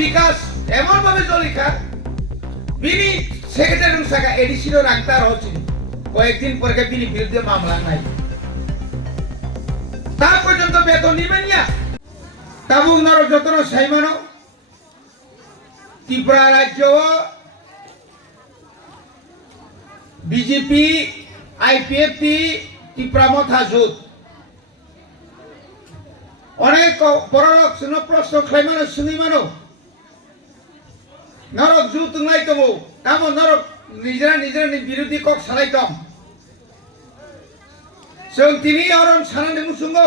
বিকাশ এমন ভাবে জলিখা বিনি সেক্রেটারি শাখা এডিসিও রাখতার হচ্ছে কয়েকদিন পরে বিনি বিরুদ্ধে মামলা নাই তা পর্যন্ত বেতন নিবেন না তাবু নর যতন সাইমানো ত্রিপুরা রাজ্য বিজেপি আইপিএফটি ত্রিপুরা মথা জোট অনেক বড় প্রশ্ন খাইমানো শুনিমানো নরক জুত নাই তবু তাম নরক নিজেরা নিজেরা বিরোধী কক সালাইতম जों তিনি অরণ সানানি মুসুঙ্গ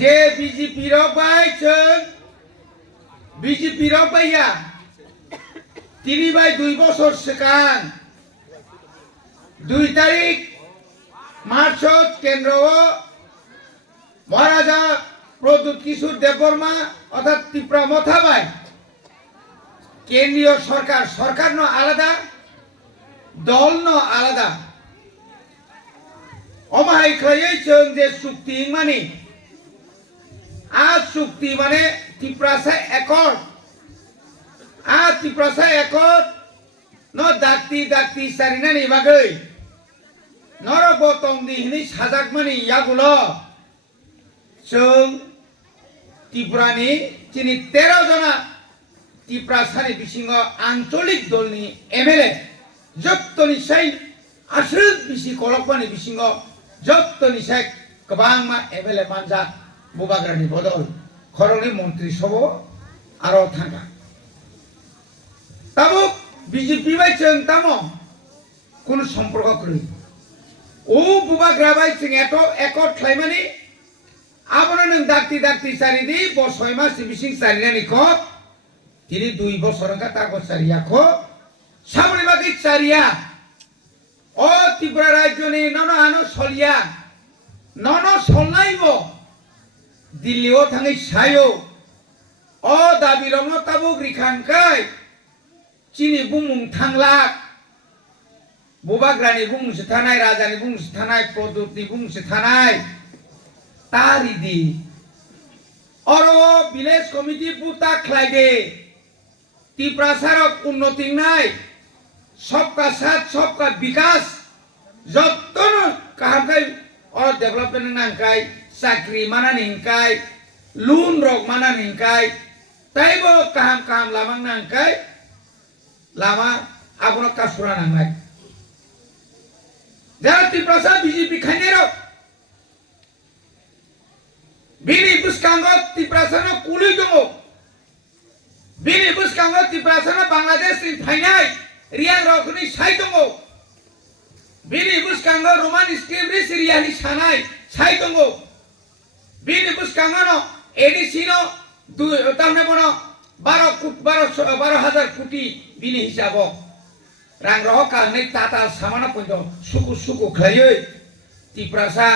যে বিজেপি রবাই जों বিজেপি রবাইয়া তিনি বাই 2 বছর সিগাं 2 তারিখ মার্চত কেন্দ্র মহারাজা প্রদ্যুৎ কিশোর দেববর্মা অর্থাৎ ত্রিপুরা মথাবাই কেন্দ্রীয় সরকার ন আলাদা দল ন আলাদা অমাহাই খাইयै जों যে চুক্তি মানে চুক্তি মানে ত্রিপুরাসা একট ত্রিপুরাসা একট ন দাক্তি সারিনানি বাগৈ নরক বতং দিহিনি সাজাক মানে ইয়াগুলো जों ত্রিপুরানি যিনি 13 जना ত্রিপুরাসানি বিসিঙ্গ আঞ্চলিক দলনি এমএলএ যত্তনি সাই আশ্রিত বিসি কলকমানি বিসিঙ্গ যত্তনি সাই গোबांमा एमएलए मानजा बुबाग्रानि बदल खरंनि मन्त्रि सब आरो थांगा ताबो बिजेपि बाय जों तामो कोन सम्पर्क करै ओ बुबाग्रा बाय जों एतो एकट खालायमानि आबनो नों दाक्ति सारिदि बसय मास बिसिं सारिनानि ख তিনি 2 বছর তারপর সারিয়াখো সামনে বাকি সারিয়া ও ত্রিপুরা রাজ্যনি নন আনো সলিয়া নন সলনাইব দিল্লিও থাঙি সায়ো ও দাবি রং তাবুক রিখানকাই চিনি বুমুং থাংলাক বুবাগ্রানি বুংসে থানায় রাজানি বুংসে থানায় প্রদ্যুৎনি বুংসে থানায় তারিদি অরো ভিলেজ কমিটি পুতা খ্লাইদে ত্রিপুরা সারক উন্নতি নাই सबका साथ सबका विकास যতন কাহাকাই और डेवलपमेंट नांकाय साख्रि मानानि हिंकाय लुन रक मानानि हिंकाय ताइबो काहाम लामां नांकाय लामा आबनो कासुरा नांनाय जारा त्रिपुरा बिजेपि खाइनेरो बिनि बुसकांग त्रिपुरा कुलुइ दङ बिनि बुसकांग त्रिपुरा बांग्लादेश फाइनाय रियां रखनि साइ दङ बिनि बुसकांग रोमान स्क्रिप्ट सिरियानि सानाय साइ दङ बिनि बुसकांग न एडिसि न तामने बनो 12,000 कोटी बिनि हिसाब रां रह कानै टाटा सामाना पइदो सुकु खायै त्रिपुरा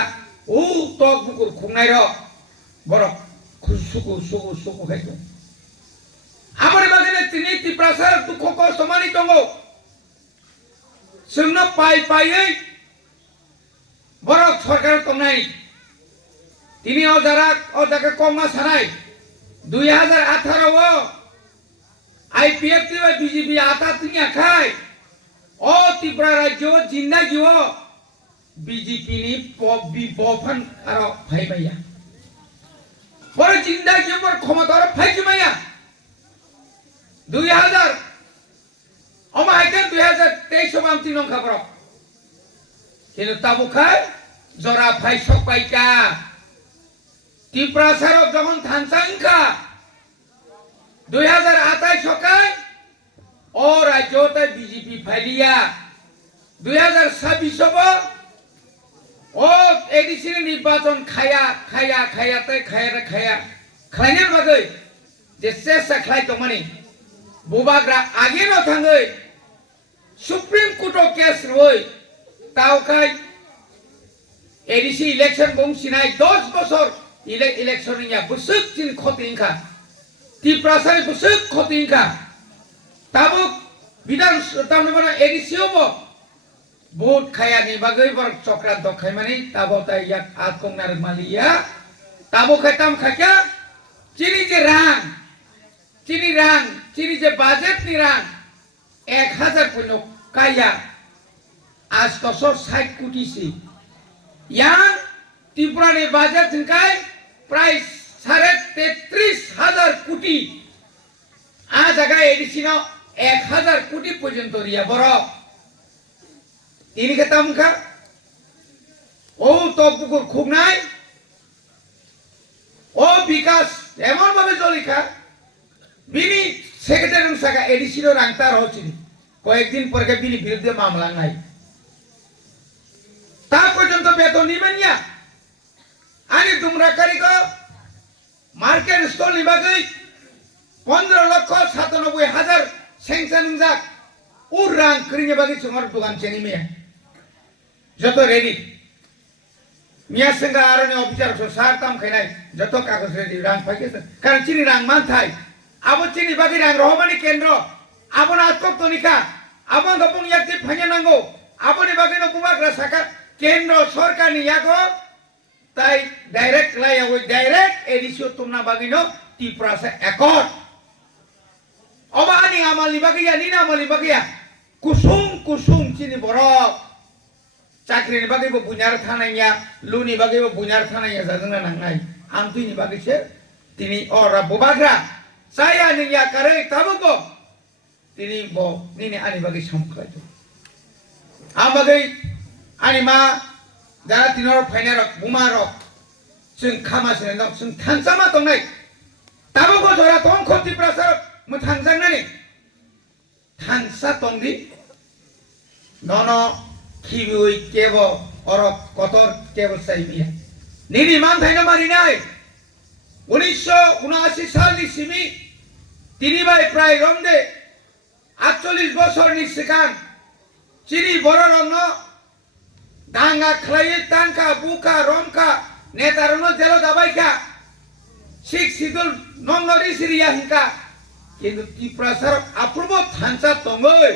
ओ तक बुकुर खुंनाय र बर सुकु खायदो आमरे बागने तिनि त्रिपुरा दुख कष्ट मानि दङ जोंनो पायै बरक सरकार तंनाय तिनि अजाका कमा सानाय 2018 आईपीएफ टिबा बीजेपी आता तिनि आखाय ओ त्रिपुरा राज्य जिंदगी बीजेपी नि बफन आरो फाइबाया बर जिंदगी बर क्षमता आरो फाइजमाया 2000 अमाहायके 2023 बामति नंखा बर किन्तु ताबुखाय जरा फाइ सकबायका ত্রিপুরা সারক যখন থানসাংকা 2028 সকায় ও রাজ্যতে বিজেপি ফাইলিয়া 2026 ও এডিসি নির্বাচন খায়া খাইনের বাগৈ যে চেষ্টা খাই তো মানে বুবাগ্রা আগে ন থাঙ্গৈ সুপ্রিম কোর্ট কেস রই তাওখাই এডিসি ইলেকশন গংসিনাই 10 বছর इलेक्शन या बुसुक चिन खतिंखा त्रिपुरा बुसुक खतिंखा ताबो विधान तामने बना एडिसिओबो भोट खायानि बागै बर चक्रान्त खायमानि ताबो ताय या आतकंनार मालिया ताबो खायताम खाया चिनि जे रां রাং চিনি যে বাজেটনি রাং 1000 পণ্য কাইয়া আজ 260 কোটিসি ইয়াং ত্রিপুরানি বাজেট হিংকাই প্রায় 33,000 কোটি আ জায়গায় এডিসিনো 1000 কোটি পর্যন্ত রিয়া বড় তিনি খেতামখা ও তো পুকুর খুব নাই ও বিকাশ এমন ভাবে চলিখা বিনি সেক্রেটারি শাখা এডিসিনো রাংতার হচ্ছিল কয়েকদিন পরে বিনি বিরুদ্ধে মামলা নাই তা পর্যন্ত বেতন নিবেন না আনি তোমরা কারিগর মার্কেট স্টল নিবাগৈ 15,97,000 স্যাংশন যাক উর রাং করিনে বাগি চুমার দোকান চেনি মিয়া যত রেডি মিয়া সঙ্গে আরনে অফিসার সার তাম খাইনাই যত কাগজ রেডি রাং পাইছে কারণ চিনি রাং মান থাই আবো চিনি বাগি রাং রহমানি কেন্দ্র আবন আত্মক তনিকা আবন গপং ইয়াতি ফাইনে নাঙ্গো আবনি বাগিনো বুমাগ্রা শাখা কেন্দ্র সরকার নিয়াগো তাই ডাইরেক্ট লাইয়া ওই ডাইরেক্ট এডিসিও তোমরা বাগিনো ত্রিপুরাসে একট অবানি আমালি বাগিয়া নিনা আমালি বাগিয়া কুসুম কুসুম চিনি বরফ চাকরিনি বাগিবো বুঝার থানাইয়া লুনি বাগিবো বুঝার থানাইয়া যাজনা নাংনাই আমতুইনি বাগিছে তিনি অরা বুবাগ্রা সায়া নিয়া কারে তাবুকো তিনি ব নিনি আনি বাগি সামখাইতো আমাগৈ আনি মা যারা তিনর ফাইনারক বুমারক जों खामासिनो दं जों थांजामा दंनाय दाबो गजरा दं खन्थि प्रासार मो थांजांनानै थांसा दंदि नन खिबुइ केब अरब कतर केब साइबिया निनि मान थाइनो मारिनाय 1979 सालनि सिमि তিনি বাই প্রায় রমদে 48 বছরनि सिगां চিনি বড় রং দাঙ্গা খালাই তানকা বুকা রমকা नेतारों जेलो दबाई क्या शिख सिदुल नंगरी सिरिया हिंका किंतु त्रिपुरा सर अपूर्व थांसा तंगोय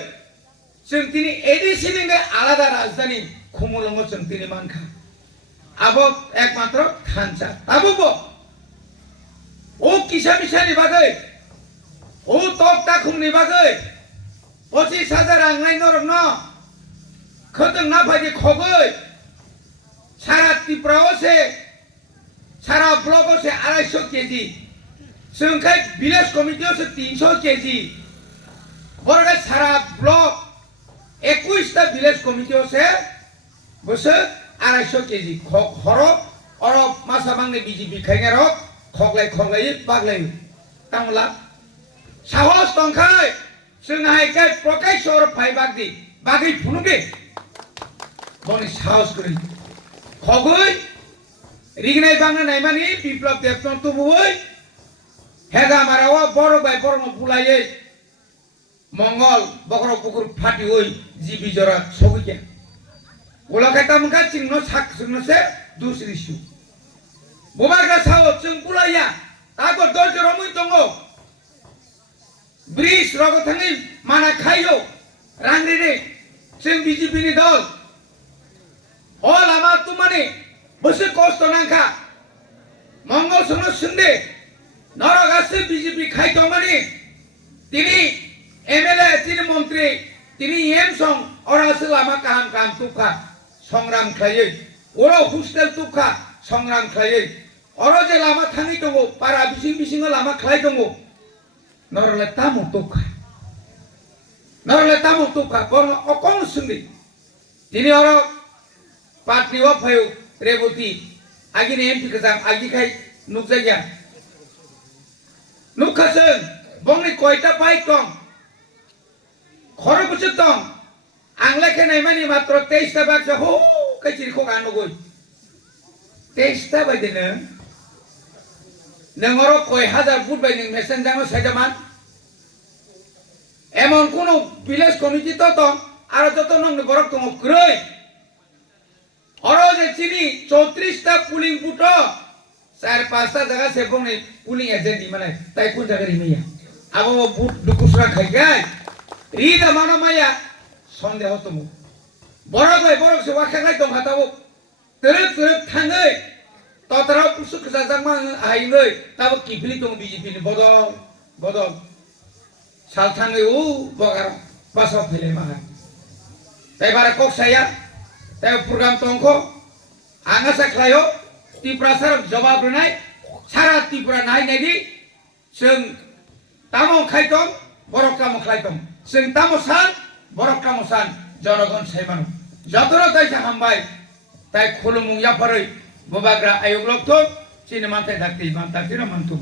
जोंतिनि एडिसिनिंगे आलादा राजधानी खुमुलंगो जोंतिनि मानखा आबो एकमात्र थांसा आबो ओ किसा मिसानि बागै ओ तक्ता खुमनि बागै 25,000 आंनाय नरम न खदों ना फायदि खगै सारा त्रिपुराओ से सारा ब्लॉकों से 250 केजी संख्या विलेज कमिटियों से 300 केजी और सारा ब्लॉक 21 टा विलेज कमिटियों से बस 250 केजी खरो और मासा बांगने बीजेपी खाएंगे रो खोगले बागले तांगला साहस तंखाय संहाय के प्रकाश और फाइ बागदी बागै फुनुगे बनि साहस करि खगै रिगनाय बांगना नायमानि बिप्लब देबन तुबुय हेगा मारावा बड़ बाय बड़ बुलायै मंगल बगर पुकुर फाटी होई जीबी जरा सगैके ओलाखायता मुखा चिंनो साक सुनसे दूसरी सु बुबागा साव जों बुलाया ताको दल जरमुय दंगो ब्रिज रगथानि माना खायो रांग्रिनि जों बीजेपी नि दल ओ लामा तुमानि बसे कष्ट नांखा मंगल सोनो सुंदे नरगासे बीजेपी खाइतमानि तिनी एमएलए तिनी मंत्री तिनी एम सं अरासे लामा काम काम तुखा संग्राम खायै ओरो हस्टेल तुखा संग्राम खायै ओरो जे लामा थाङै दङ पारा बिसिं बिसिं लामा खाय दङ नरले तामु तुखा बर अकन सुंदे तिनी ओरो पार्टी वा भयो रेवती आगिने एमपी कजाम आगि खाय नुकजाया नुखासों बंनि कयटा बाइक दं खर बुसु दं आंलाखे नायमानि मात्र 23 टा बाइक हो काइचिरिखौ गानगै 23 टा बायदिनो नोंरो कय हाजार फुट बाय नों मेसेन्जानो साइदामान एमन कोनो विलेज कमिटि तो दं आरो जत नंनो बरक दङ ग्रै और जे चिनी 34 टा पुलिंग बुथ 4-5 टा जगह से बंनि पुलिंग एजेंट माने ताई कोन जगह रिमिया अब बुथ दुकुसरा खाइगाय रि दामानो माया सन्देह तमु बरक से वाखागाय दं हाताबो तरक थाङै ततराव पुसु खजाजां मा हायङै ताबो किफिलि दं बीजेपी नि बदल saltang u bagar pasok phile maha tai bara kok saya tai program tongko anga saklayo Tripura sar jawab runai sara Tripura nai nedi seng tamo khaitom borok tamo khaitom seng tamo san borok tamo san jorogon saibano jatoro tai hambai tai khulumung ya paroi bobagra ayuglok to sini mantai dakti mantai tira mantum